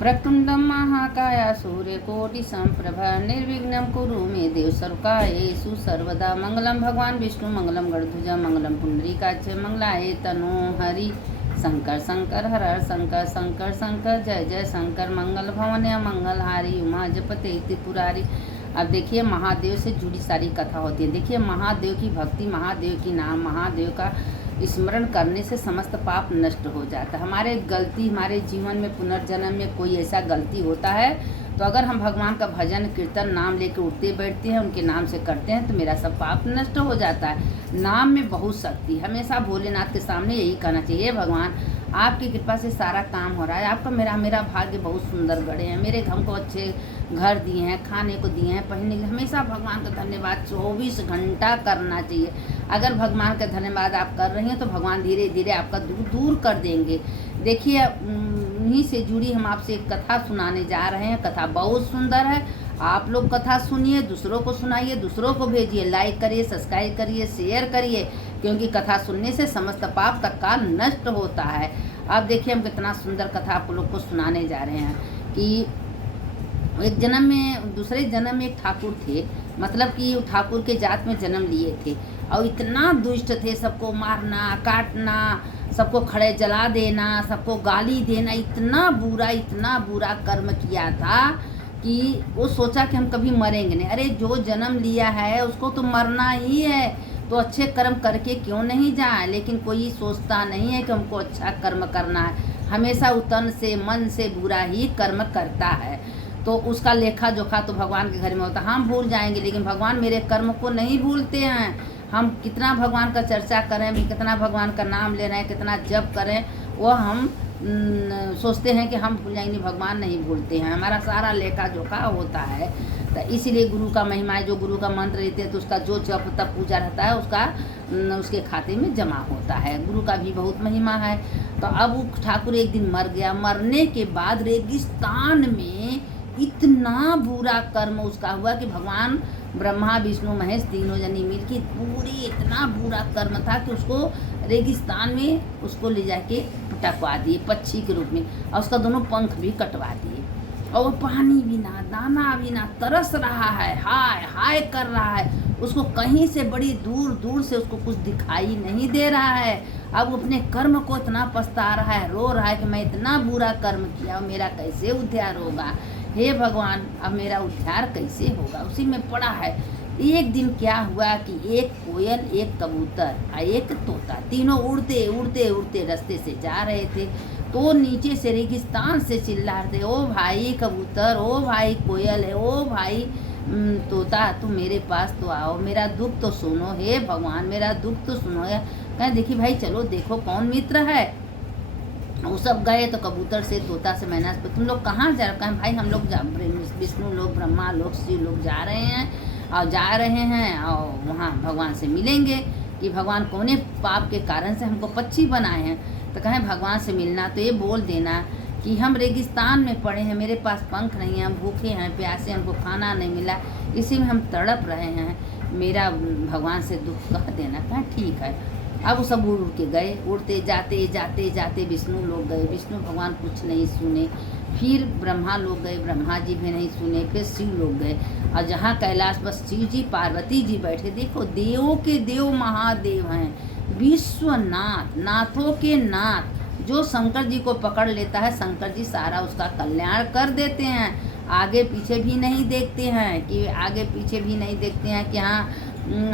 वक्रतुण्डं महाकाय सूर्यकोटि संप्रभा निर्विघ्नं कुरु मे देव सर्वकार्येषु सर्वदा। मंगलम भगवान विष्णु मंगलम गणध्वज मंगलम पुंडरीकाक्ष मंगलाय तनो हरि। शंकर शंकर हर हर शंकर शंकर शंकर जय जय शंकर। मंगल भवन मंगलहारी उमा जपते त्रिपुरारी। अब देखिए महादेव से जुड़ी सारी कथा होती है। देखिए महादेव की भक्ति, महादेव की नाम, महादेव का स्मरण करने से समस्त पाप नष्ट हो जाता है। हमारे जीवन में पुनर्जन्म में कोई ऐसा गलती होता है तो अगर हम भगवान का भजन कीर्तन नाम लेकर उठते बैठते हैं, उनके नाम से करते हैं तो मेरा सब पाप नष्ट हो जाता है। नाम में बहुत शक्ति। हमेशा भोलेनाथ के सामने यही कहना चाहिए, भगवान आपकी कृपा से सारा काम हो रहा है, आपका मेरा भाग्य बहुत सुंदर गढ़े हैं, मेरे हमको अच्छे घर दिए हैं, खाने को दिए हैं, पहनने के। हमेशा भगवान का धन्यवाद 24 घंटा करना चाहिए। अगर भगवान का धन्यवाद आप कर रहे हैं तो भगवान धीरे धीरे आपका दूर कर देंगे। देखिए उन्हीं से जुड़ी हम आपसे एक कथा सुनाने जा रहे हैं। कथा बहुत सुंदर है। आप लोग कथा सुनिए, दूसरों को सुनाइए, दूसरों को भेजिए, लाइक करिए, सब्सक्राइब करिए, शेयर करिए, क्योंकि कथा सुनने से समस्त पाप तत्काल नष्ट होता है। अब देखिए हम कितना सुंदर कथा आप लोग को सुनाने जा रहे हैं कि एक जन्म में, दूसरे जन्म में एक ठाकुर थे। मतलब कि ठाकुर के जात में जन्म लिए थे और इतना दुष्ट थे, सबको मारना काटना, सबको खड़े जला देना, सबको गाली देना, इतना बुरा कर्म किया था कि वो सोचा कि हम कभी मरेंगे नहीं। अरे जो जन्म लिया है उसको तो मरना ही है, तो अच्छे कर्म करके क्यों नहीं जाए। लेकिन कोई सोचता नहीं है कि हमको अच्छा कर्म करना है, हमेशा उतन से मन से बुरा ही कर्म करता है। तो उसका लेखा जोखा तो भगवान के घर में होता। हम भूल जाएंगे लेकिन भगवान मेरे कर्म को नहीं भूलते हैं। हम कितना भगवान का चर्चा करें, कितना भगवान का नाम ले रहे हैं, कितना जप करें, वो हम सोचते हैं कि हम भूल जाएंगे। भगवान नहीं भूलते हैं, हमारा सारा लेखा जोखा होता है। तो इसीलिए गुरु का महिमा है, जो गुरु का मंत्र रहते हैं तो उसका जो जप तप पूजा रहता है उसके खाते में जमा होता है। गुरु का भी बहुत महिमा है। तो अब वो ठाकुर एक दिन मर गया। मरने के बाद रेगिस्तान में इतना बुरा कर्म उसका हुआ कि भगवान ब्रह्मा विष्णु महेश तीनों जनी मिल के पूरी इतना बुरा कर्म था कि उसको रेगिस्तान में उसको ले जाके पटकवा दिए पक्षी के रूप में, और उसका दोनों पंख भी कटवा दिए। और वो पानी भी ना, दाना भी ना, तरस रहा है, हाय हाय कर रहा है। उसको कहीं से बड़ी दूर से उसको कुछ दिखाई नहीं दे रहा है। अब वो अपने कर्म को इतना पछता रहा है, रो रहा है कि मैं इतना बुरा कर्म किया और मेरा कैसे उद्धार होगा। हे भगवान अब मेरा उद्धार कैसे होगा, उसी में पड़ा है। एक दिन क्या हुआ कि एक कोयल, एक कबूतर और एक तोता, तीनों उड़ते रास्ते से जा रहे थे। तो नीचे से रेगिस्तान से चिल्ला रहे थे, ओ भाई कबूतर, ओ भाई कोयल है, ओ भाई तोता, तुम मेरे पास तो आओ, मेरा दुख तो सुनो। हे भगवान मेरा दुख तो सुनो। कहें देखिए भाई चलो देखो कौन मित्र है। वो सब गए तो कबूतर से तोता से मैना से, तुम लोग कहाँ जा रहे हो। कहें भाई हम लोग विष्णु लोग, ब्रह्मा लोग, शिव लोग जा रहे हैं और वहाँ भगवान से मिलेंगे कि भगवान कौने पाप के कारण से हमको पक्षी बनाए हैं। तो कहें भगवान से मिलना तो ये बोल देना कि हम रेगिस्तान में पड़े हैं, मेरे पास पंख नहीं है, हम भूखे हैं, प्यासे, हमको खाना नहीं मिला, इसी में हम तड़प रहे हैं, मेरा भगवान से दुख कह देना। कहें ठीक है। अब वो सब उड़ के गए, उड़ते जाते विष्णु लोग गए, विष्णु भगवान कुछ नहीं सुने। फिर ब्रह्मा लोग गए, ब्रह्मा जी भी नहीं सुने। फिर शिव लोग गए और जहाँ कैलाश बस शिव जी पार्वती जी बैठे। देखो देवों के देव महादेव हैं, विश्वनाथ, नाथों के नाथ। जो शंकर जी को पकड़ लेता है शंकर जी सारा उसका कल्याण कर देते हैं। आगे पीछे भी नहीं देखते हैं कि हाँ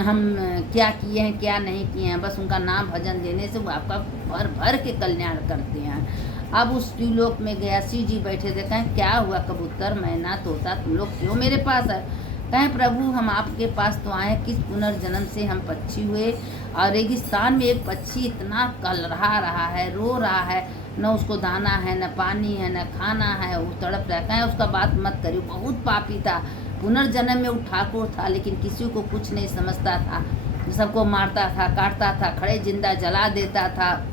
हम क्या किए हैं क्या नहीं किए हैं। बस उनका नाम भजन देने से वो आपका भर के कल्याण करते हैं। अब उस शिवलोक में गया, शिव जी बैठे थे। कहें क्या हुआ कबूतर, मैना, तोता, तुम लोग क्यों मेरे पास है। कहें प्रभु हम आपके पास तो आए, किस पुनर्जन्म से हम पक्षी हुए। और रेगिस्तान में एक पक्षी इतना कलरहा रहा है, रो रहा है, न उसको दाना है, न पानी है, न खाना है, वो तड़प रहा है। कहें उसका बात मत करियो, बहुत पापी था। पुनर्जन्म में वो ठाकुर था लेकिन किसी को कुछ नहीं समझता था, सबको मारता था, काटता था, खड़े जिंदा जला देता था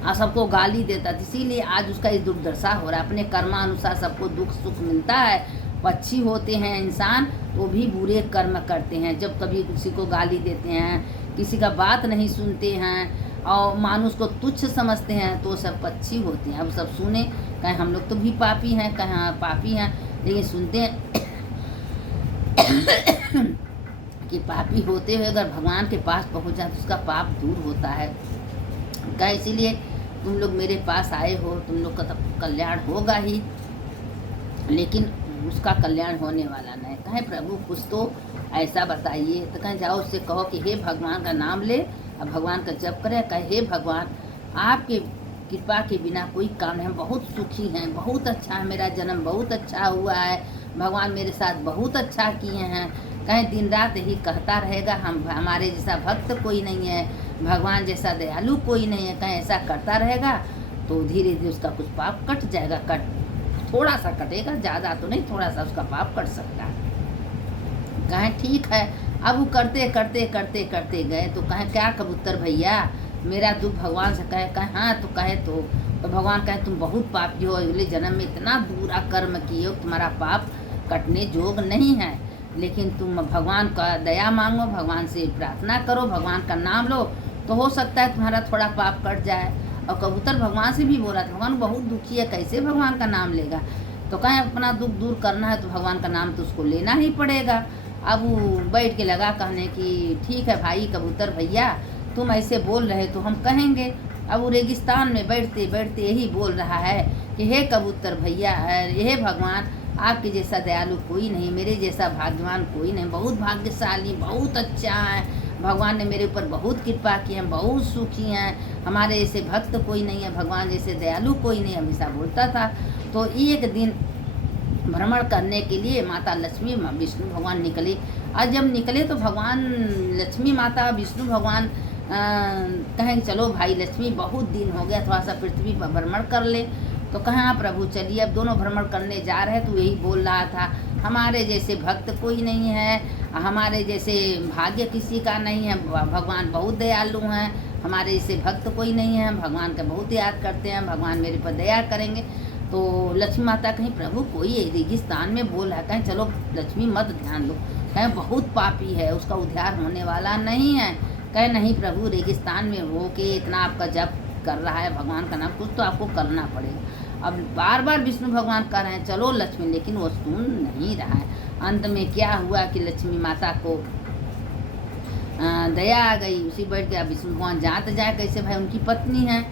और सबको गाली देता था। इसीलिए आज उसका इस दुर्दशा हो रहा है। अपने कर्मानुसार सबको दुख सुख मिलता है। पक्षी होते हैं इंसान तो भी बुरे कर्म करते हैं। जब कभी किसी को गाली देते हैं, किसी का बात नहीं सुनते हैं और मानुष को तुच्छ समझते हैं तो सब पक्षी होते हैं। अब सब सुने, कहें हम लोग तो भी पापी हैं, कहें हाँ पापी हैं, लेकिन सुनते हैं कि पापी होते हुए अगर भगवान के पास पहुंच जाए तो उसका पाप दूर होता है। क्या इसीलिए तुम लोग मेरे पास आए हो, तुम लोग का तो कल्याण होगा ही, लेकिन उसका कल्याण होने वाला नहीं। कहें प्रभु कुछ तो ऐसा बताइए। तो कहें जाओ उससे कहो कि हे भगवान का नाम ले और भगवान का जप करे। कहे हे भगवान आपके कृपा के बिना कोई काम नहीं, हम बहुत सुखी हैं, बहुत अच्छा है, मेरा जन्म बहुत अच्छा हुआ है, भगवान मेरे साथ बहुत अच्छा किए हैं। कहें दिन रात यही कहता रहेगा, हम हमारे जैसा भक्त कोई नहीं है, भगवान जैसा दयालु कोई नहीं है। कहें ऐसा करता रहेगा तो धीरे धीरे उसका कुछ पाप कट जाएगा, थोड़ा सा कटेगा, ज़्यादा तो नहीं, थोड़ा सा उसका पाप कट सकता है। कहें ठीक है। अब वो करते करते करते करते गए तो कहें क्या कबूतर भैया मेरा दुख भगवान से कहे। कहें हाँ। तो कहे तो भगवान कहे तुम बहुत पापी हो, अगले जन्म में इतना बुरा कर्म किए हो, तुम्हारा पाप कटने जोग नहीं है, लेकिन तुम भगवान का दया मांगो, भगवान से प्रार्थना करो, भगवान का नाम लो, तो हो सकता है तुम्हारा थोड़ा पाप कट जाए। और कबूतर भगवान से भी बोला था, भगवान बहुत दुखी है, कैसे भगवान का नाम लेगा। तो कहें अपना दुख दूर करना है तो भगवान का नाम तो उसको लेना ही पड़ेगा। अब वो बैठ के लगा कहने कि ठीक है भाई कबूतर भैया तुम ऐसे बोल रहे तो हम कहेंगे। अब वो रेगिस्तान में बैठते बैठते यही बोल रहा है कि हे कबूतर भैया, हे भगवान आपके जैसा दयालु कोई नहीं, मेरे जैसा भाग्यवान कोई नहीं, बहुत भाग्यशाली, बहुत अच्छा है, भगवान ने मेरे ऊपर बहुत कृपा की है, बहुत सुखी हैं, हमारे जैसे भक्त कोई नहीं है, भगवान जैसे दयालु कोई नहीं, हमेशा बोलता था। तो एक दिन भ्रमण करने के लिए माता लक्ष्मी विष्णु भगवान निकले। और जब निकले तो भगवान लक्ष्मी माता विष्णु भगवान कहें चलो भाई लक्ष्मी बहुत दिन हो गया, थोड़ा सा पृथ्वी पर भ्रमण कर ले। तो कहाँ प्रभु चलिए, अब दोनों भ्रमण करने जा रहे तो यही बोल रहा था हमारे जैसे भक्त कोई नहीं है, हमारे जैसे भाग्य किसी का नहीं है, भगवान बहुत दयालु हैं, हमारे जैसे भक्त कोई नहीं है, भगवान का बहुत याद करते हैं, भगवान मेरे पर दया करेंगे। तो लक्ष्मी माता कहीं प्रभु कोई रेगिस्तान में बोल रहा है, कहें चलो लक्ष्मी मत ध्यान दो, कहें बहुत पापी है, उसका उद्धार होने वाला नहीं है। कहे नहीं प्रभु रेगिस्तान में हो के इतना आपका जप कर रहा है भगवान का नाम, कुछ तो आपको करना पड़ेगा। अब बार बार विष्णु भगवान कह रहे हैं चलो लक्ष्मी, लेकिन वो सुन नहीं रहा है। अंत में क्या हुआ कि लक्ष्मी माता को दया आ गई, उसी बैठ गया। विष्णु भगवान जात जाए कैसे भाई उनकी पत्नी है।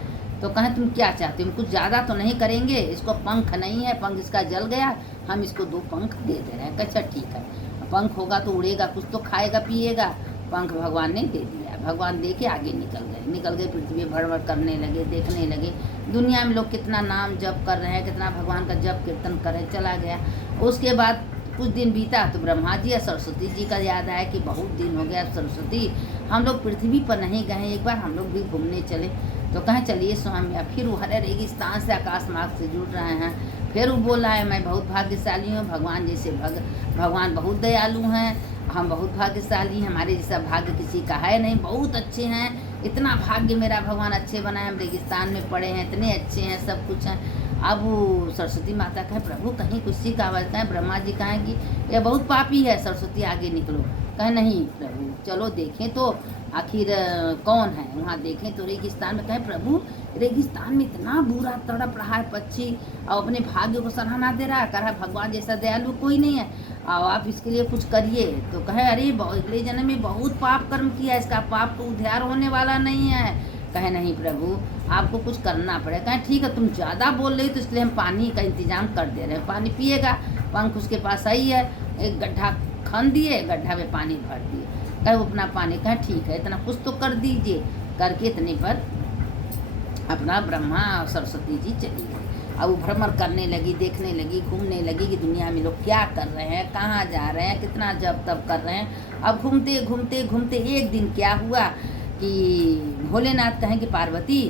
तो कहें तुम क्या चाहते हो, हम कुछ ज़्यादा तो नहीं करेंगे, इसको पंख नहीं है, पंख इसका जल गया, हम इसको 2 पंख दे रहे हैं। अच्छा ठीक है, पंख होगा तो उड़ेगा, कुछ तो खाएगा पिएगा। पंख भगवान ने दे दिया, भगवान दे के आगे निकल गए पृथ्वी भ्रमण करने लगे, देखने लगे दुनिया में लोग कितना नाम जप कर रहे हैं, कितना भगवान का जप कीर्तन कर रहे, चला गया। उसके बाद कुछ दिन बीता तो ब्रह्मा जी और सरस्वती जी का याद आया कि बहुत दिन हो गया सरस्वती हम लोग पृथ्वी पर नहीं गए, एक बार हम लोग भी घूमने चले। तो कहें चलिए स्वामी। अब फिर वो हरे रेगिस्तान से आकाश मार्ग से जुड़ रहे हैं। फिर वो बोल रहा है मैं बहुत भाग्यशाली हूँ, भगवान जैसे भगवान बहुत दयालु हैं, हम बहुत भाग्यशाली हैं, हमारे जैसा भाग्य किसी का है नहीं, बहुत अच्छे हैं, इतना भाग्य मेरा भगवान अच्छे बनाए, हम रेगिस्तान में पड़े हैं, इतने अच्छे हैं, सब कुछ हैं। अब वो सरस्वती माता कहे प्रभु कहीं किसी का आवाज़ कहें, ब्रह्मा जी कहें कि यह बहुत पापी है, सरस्वती आगे निकलो। कहे नहीं प्रभु चलो देखें तो आखिर कौन है। वहाँ देखें तो रेगिस्तान में, कहें प्रभु रेगिस्तान में इतना बुरा तड़प रहा है पक्षी और अपने भाग्य को सराहना दे रहा है, कह रहा है भगवान जैसा दयालु कोई नहीं है और आप इसके लिए कुछ करिए। तो कहे अरे अगले जन्म में बहुत पाप कर्म किया, इसका पाप तो उद्धार होने वाला नहीं है। कहे नहीं प्रभु आपको कुछ करना पड़ेगा। कहें ठीक है तुम ज़्यादा बोल रही तो इसलिए हम पानी का इंतजाम कर दे रहे हैं, पानी पिएगा। पंख उसके पास आई है, एक गड्ढा खन दिए, गड्ढा में पानी भर दिए, कहे वो अपना पानी। कहे ठीक है इतना कुछ तो कर दीजिए। करके इतने पर अपना ब्रह्मा और सरस्वती जी चली गई। अब वो भ्रमण करने लगी, देखने लगी, घूमने लगी कि दुनिया में लोग क्या कर रहे हैं, कहाँ जा रहे हैं, कितना जब तब कर रहे हैं। अब घूमते घूमते घूमते एक दिन क्या हुआ कि भोलेनाथ कहें कि पार्वती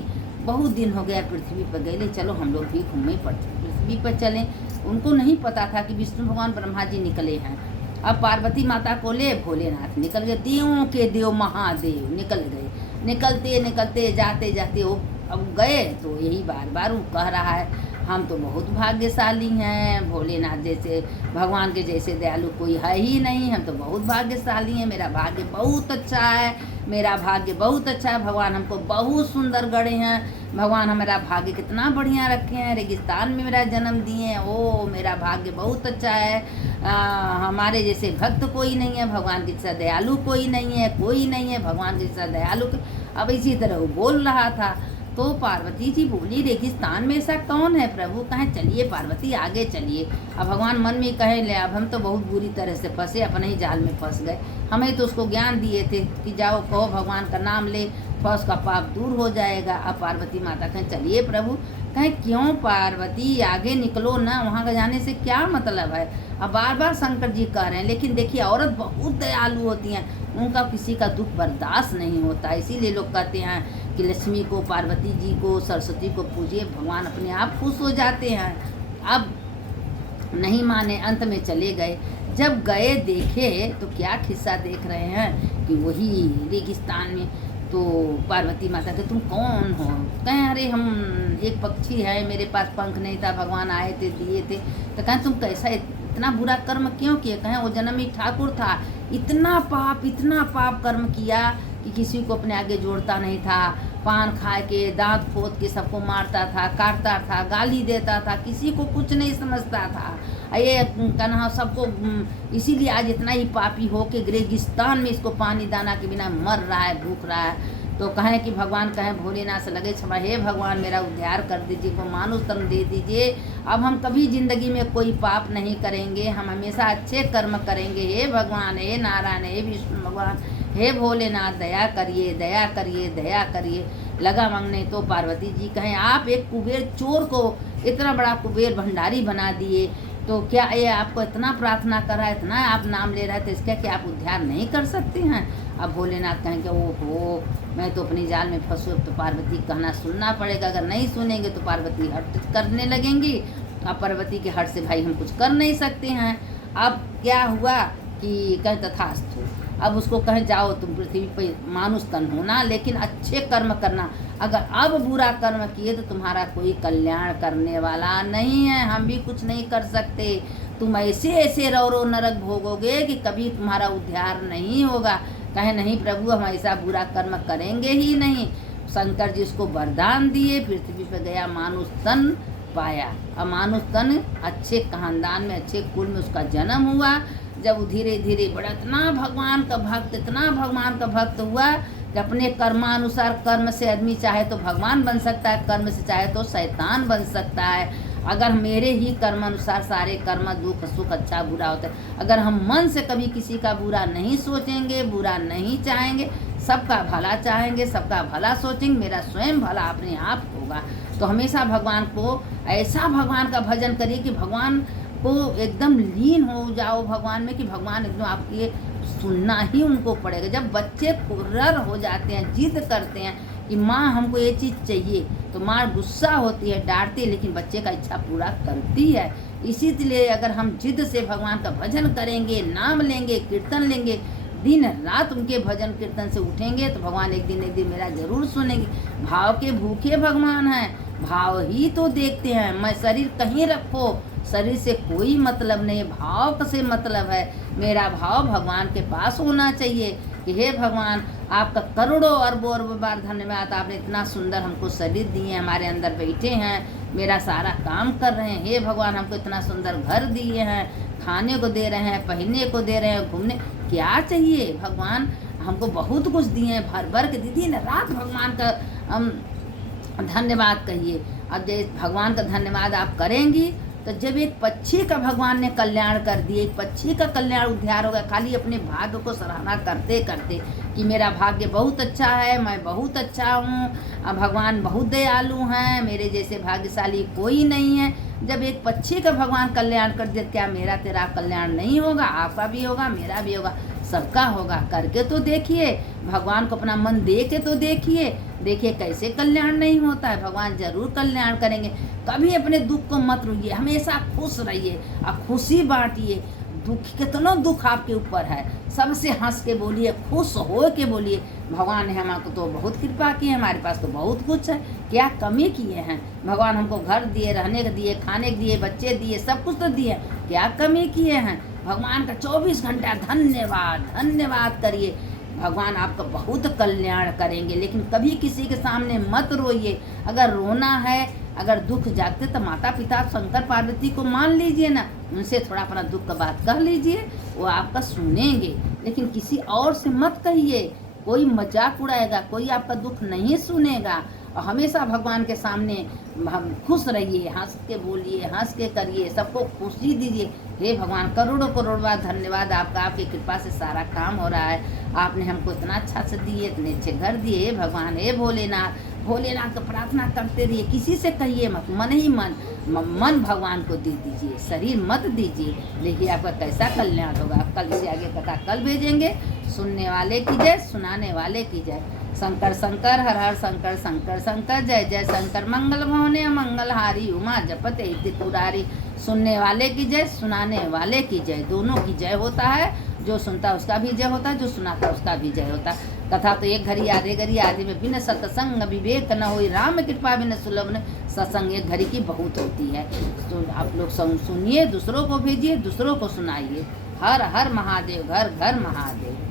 बहुत दिन हो गया पृथ्वी पर गए, चलो हम लोग भी घूमे पृथ्वी पर चलें। उनको नहीं पता था कि विष्णु भगवान ब्रह्मा जी निकले हैं। अब पार्वती माता को ले भोलेनाथ निकल गए, देवों के देव महादेव निकल गए। निकलते निकलते जाते जाते वो अब गए तो यही बार बार वो कह रहा है हम तो बहुत भाग्यशाली हैं, भोलेनाथ जैसे भगवान के जैसे दयालु कोई है ही नहीं, हम तो बहुत भाग्यशाली हैं, मेरा भाग्य बहुत अच्छा है, मेरा भाग्य बहुत अच्छा है, भगवान हमको बहुत सुंदर गढ़े हैं, भगवान हमारा भाग्य कितना बढ़िया रखे हैं, रेगिस्तान में मेरा जन्म दिए हैं, ओ मेरा भाग्य बहुत अच्छा है। हमारे जैसे भक्त कोई नहीं है, भगवान के जैसा दयालु कोई नहीं है, कोई नहीं है भगवान के जैसा दयालु। अब इसी तरह वो बोल रहा था। तो पार्वती जी बोली, रेगिस्तान में ऐसा कौन है प्रभु? कहें चलिए पार्वती आगे चलिए। अब भगवान मन में कहें, ले अब हम तो बहुत बुरी तरह से फंसे, अपने ही जाल में फंस गए। हमें तो उसको ज्ञान दिए थे कि जाओ कहो भगवान का नाम ले, फंस का पाप दूर हो जाएगा। अब पार्वती माता कहें चलिए प्रभु। कहें क्यों पार्वती, आगे निकलो ना, वहाँ का जाने से क्या मतलब है? अब बार बार शंकर जी कह रहे हैं, लेकिन देखिए औरत बहुत दयालु होती हैं, उनका किसी का दुख बर्दाश्त नहीं होता। इसीलिए लोग कहते हैं कि लक्ष्मी को, पार्वती जी को, सरस्वती को पूजिए, भगवान अपने आप खुश हो जाते हैं। अब नहीं माने, अंत में चले गए। जब गए देखे तो क्या खिस्सा देख रहे हैं कि वही रेगिस्तान में। तो पार्वती माता के, तुम कौन हो? कहें अरे हम एक पक्षी है, मेरे पास पंख नहीं था, भगवान आए थे दिए थे। तो कहें तुम कैसा इतना बुरा कर्म क्यों किए? कहें वो जन्म ही ठाकुर था, इतना पाप कर्म किया कि किसी को अपने आगे जोड़ता नहीं था, पान खा के दांत खोद के सबको मारता था, काटता था, गाली देता था, किसी को कुछ नहीं समझता था। ये कन्हा सबको, इसीलिए आज इतना ही पापी हो के रेगिस्तान में इसको पानी दाना के बिना मर रहा है, भूख रहा है। तो कहें कि भगवान, कहें भोलेनाथ से लगे क्षमा, हे भगवान मेरा उद्धार कर दीजिए, को मानुष तन दे दीजिए। अब हम कभी जिंदगी में कोई पाप नहीं करेंगे, हम हमेशा अच्छे कर्म करेंगे। हे भगवान, हे नारायण, हे विष्णु भगवान, हे भोलेनाथ दया करिए, दया करिए, दया करिए। लगा मांगने। तो पार्वती जी कहें आप एक कुबेर चोर को इतना बड़ा कुबेर भंडारी बना दिए, तो क्या ये आपको इतना प्रार्थना कर रहा है, इतना आप नाम ले रहे थे, इसका क्या आप उद्धार नहीं कर सकते हैं? अब भोलेनाथ कहेंगे ओहो मैं तो अपनी जाल में फंसू, तो पार्वती कहना सुनना पड़ेगा। अगर नहीं सुनेंगे तो पार्वती हट करने लगेंगी। अब पार्वती के हट से भाई हम कुछ कर नहीं सकते हैं। अब क्या हुआ कि कहें तथास्तु। अब उसको कहें जाओ तुम पृथ्वी पर मानुष तन होना, लेकिन अच्छे कर्म करना। अगर अब बुरा कर्म किए तो तुम्हारा कोई कल्याण करने वाला नहीं है, हम भी कुछ नहीं कर सकते। तुम ऐसे ऐसे रो नरक भोगोगे कि कभी तुम्हारा उद्धार नहीं होगा। कहे नहीं प्रभु हम ऐसा बुरा कर्म करेंगे ही नहीं। शंकर जी उसको वरदान दिए, पृथ्वी पर गया, मानुष तन पाया। अब मानुष तन अच्छे खानदान में, अच्छे कुल में उसका जन्म हुआ। जब वो धीरे धीरे बड़ा इतना भगवान का भक्त हुआ कि अपने कर्मानुसार, कर्म से आदमी चाहे तो भगवान बन सकता है, कर्म से चाहे तो शैतान बन सकता है। अगर मेरे ही कर्म अनुसार सारे कर्म, दुख सुख, अच्छा बुरा होता है। अगर हम मन से कभी किसी का बुरा नहीं सोचेंगे, बुरा नहीं चाहेंगे, सबका भला चाहेंगे, सबका भला सोचेंगे, मेरा स्वयं भला अपने आप होगा। तो हमेशा भगवान को, ऐसा भगवान का भजन करिए कि भगवान को एकदम लीन हो जाओ भगवान में, कि भगवान एकदम आपके सुनना ही उनको पड़ेगा। जब बच्चे कुर्र हो जाते हैं, जिद करते हैं कि माँ हमको ये चीज़ चाहिए, तो माँ गुस्सा होती है, डांटती है, लेकिन बच्चे का इच्छा पूरा करती है। इसीलिए अगर हम जिद से भगवान का भजन करेंगे, नाम लेंगे, कीर्तन लेंगे, दिन रात उनके भजन कीर्तन से उठेंगे, तो भगवान एक दिन मेरा जरूर सुनेंगे। भाव के भूखे भगवान हैं, भाव ही तो देखते हैं। मैं शरीर कहीं रखो, शरीर से कोई मतलब नहीं, भाव से मतलब है। मेरा भाव भगवान के पास होना चाहिए कि हे भगवान आपका करोड़ों अरबों बार धन्यवाद, आपने इतना सुंदर हमको शरीर दिए, हमारे अंदर बैठे हैं, मेरा सारा काम कर रहे हैं। हे भगवान हमको इतना सुंदर घर दिए हैं, खाने को दे रहे हैं, पहनने को दे रहे हैं, घूमने, क्या चाहिए भगवान? हमको बहुत कुछ दिए हैं, भर भर के दीदी न रात भगवान का धन्यवाद कहिए। अब जब भगवान का धन्यवाद आप करेंगी तो जब एक पक्षी का भगवान ने कल्याण कर दिए, एक पक्षी का कल्याण उद्धार होगा, खाली अपने भाग्य को सराहना करते करते कि मेरा भाग्य बहुत अच्छा है, मैं बहुत अच्छा हूँ, भगवान बहुत दयालु हैं, मेरे जैसे भाग्यशाली कोई नहीं है। जब एक पक्षी का भगवान कल्याण कर दे, क्या मेरा तेरा कल्याण नहीं होगा? आपका भी होगा, मेरा भी होगा, सबका होगा। करके तो देखिए, भगवान को अपना मन दे के तो देखिए कैसे कल्याण नहीं होता है। भगवान जरूर कल्याण करेंगे। कभी अपने दुख को मत रोइए, हमेशा खुश रहिए और खुशी बांटिए। दुख, कितना दुख आपके ऊपर है, सबसे हंस के बोलिए, खुश हो के बोलिए। भगवान ने हमको तो बहुत कृपा की है, हमारे पास तो बहुत कुछ है, क्या कमी किए हैं? भगवान हमको घर दिए, रहने के दिए, खाने के दिए, बच्चे दिए, सब कुछ तो दिए, क्या कमी किए हैं? भगवान का 24 घंटा धन्यवाद धन्यवाद करिए। भगवान आपका बहुत कल्याण करेंगे। लेकिन कभी किसी के सामने मत रोइए। अगर रोना है, अगर दुख जागते तो माता पिता शंकर पार्वती को मान लीजिए ना, उनसे थोड़ा अपना दुख का बात कह लीजिए, वो आपका सुनेंगे। लेकिन किसी और से मत कहिए, कोई मजाक उड़ाएगा, कोई आपका दुख नहीं सुनेगा। और हमेशा भगवान के सामने हम खुश रहिए, हंस के बोलिए, हंस के करिए, सबको खुशी दीजिए। हे भगवान, करोड़ों करोड़ बार धन्यवाद आपका, आपकी कृपा से सारा काम हो रहा है। आपने हमको इतना अच्छा से दिए, इतने अच्छे घर दिए। हे भगवान, हे भोलेनाथ, भोलेनाथ को प्रार्थना करते रहिए, किसी से कहिए मत, मन ही मन भगवान को दे दीजिए, शरीर मत दीजिए। देखिए आपका कैसा कल्याण होगा। कल से आगे कथा कल भेजेंगे। सुनने वाले की जय, सुनाने वाले की जय। शंकर शंकर हर हर शंकर, शंकर शंकर जय जय शंकर। मंगल भवने मंगल हारी, उमा जपते त्रिपुरारी। सुनने वाले की जय, सुनाने वाले की जय, दोनों की जय होता है। जो सुनता उसका भी जय होता है, जो सुनाता उसका भी जय होता है। कथा तो एक घड़ी आधे घड़ी आधे में बिन सत्संग विवेक न होई, राम कृपा बिन सुलभ न। सत्संग एक घड़ी की बहुत होती है। तो आप लोग सुनिए, दूसरों को भेजिए, दूसरों को सुनाइए। हर हर महादेव, घर घर महादेव।